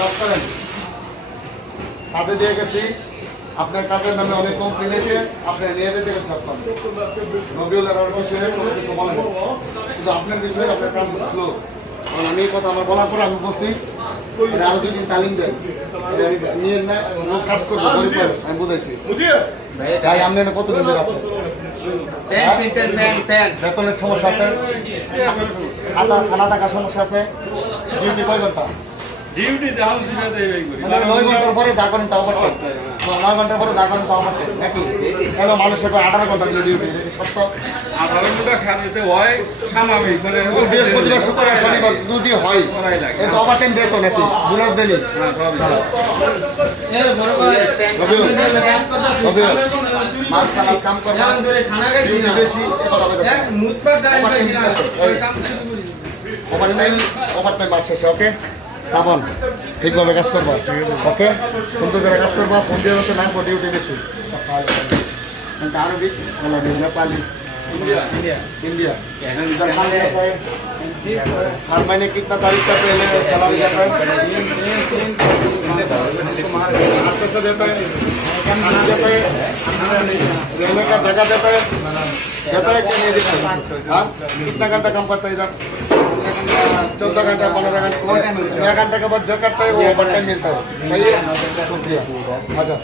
কাজ করেন কাজে দিয়ে গেছি আপনার কাজের নামে অনেক কমপ্লেন এসে আপনার নিয়ে যেতে গেছে আপনার রবিউলের বিষয়ে কোনো কিছু বলেন কিন্তু আপনার বিষয়ে আপনার কাম স্লো কারণ আমি এই কথা আমার বলার পরে আমি বলছি আরো 2 দিন তালিম দেন আমি নিয়ে না লোক কাজ করবো গরিব মানুষ আমি বুঝাইছি ভাই আপনি কত দিন ধরে আছেন বেতনের সমস্যা আছে খানা থাকার সমস্যা আছে ডিউটি কয় ঘন্টা মানে 9 ঘন্টার পরে যা করেন তাও পারতেন 9 ঘন্টার পরে যা করেন তাও পারতেন নাকি কেন মানুষের 18 ঘন্টা ডিউটি এটা কি সত্য 18 ঘন্টা খাইতে হয় স্বাভাবিক মানে বৃহস্পতিবার শুক্রবার শনিবার দুদি হয় এটা ওভারটাইম দেয় তো নাকি বোনাস দেনি মার্শাল কাম করবা ডিউটি বেশি ওভারটাইম আসছে ওকে শ্রাবণ ঠিকভাবে কাজ করবা ওকে সুন্দর করে কাজ করবা ফোন দিয়ে হতে না ডিউটি বেশি আরবিক নেপালি इंडिया हर महीने कितना तारीख का पहले सैलरी देता है अच्छे से देता है खाना देता है रहने का जगह देता है कि नहीं देता है हाँ कितना घंटा कम पड़ता है इधर 14 घंटा 15 घंटा 1 घंटे के बाद जो करता है वो ओवर टाइम मिलता है सही है शुक्रिया अच्छा